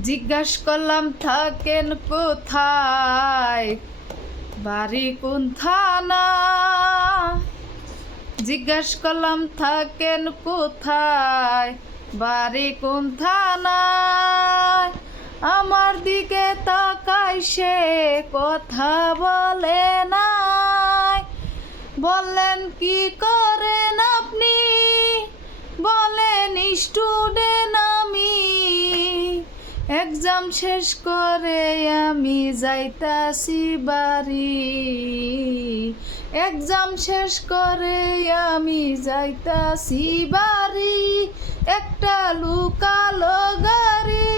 জিজ্ঞাসা করলাম থাকেন কোথায়, বাড়ি কোন থানা। জিজ্ঞাসা করলাম থাকেন কোথায়, বাড়ি কোন থানায়। আমার দিকে তাকাই সে কথা বলে নাই। বললেন কি করেন আপনি, বলেন স্টুডেন্ট আমি। এক্সাম শেষ করে আমি যাইতাছি বাড়ি। এক্সাম শেষ করে আমি যাইতাছি বাড়ি। একটা লুকালো গাড়ি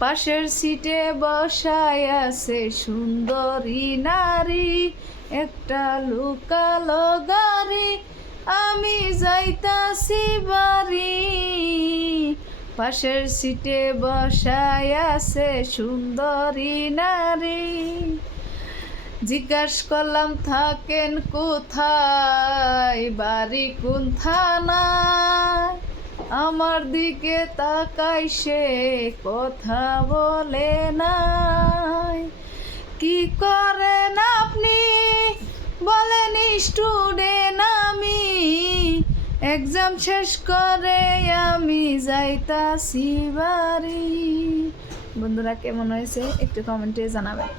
পাশের সিটে বসায় আছে সুন্দরী নারী। একটা লুকালো গাড়ি আমি যাইতাছি বাড়ি। পাশের সিটে বসায় আছে সুন্দরী নারী। জিজ্ঞাসা করলাম থাকেন কোথায়, বাড়ি কোন থানায়। আমার দিকে তাকাই সে কথা বলে নাই। কি করেন আপনি, বলেন স্টুডেন্ট আমি। এক্সাম শেষ করে আমি যাইতাছি বাড়ি। বন্ধুরা কেমন হয়েছে একটু কমেন্টে জানাবেন।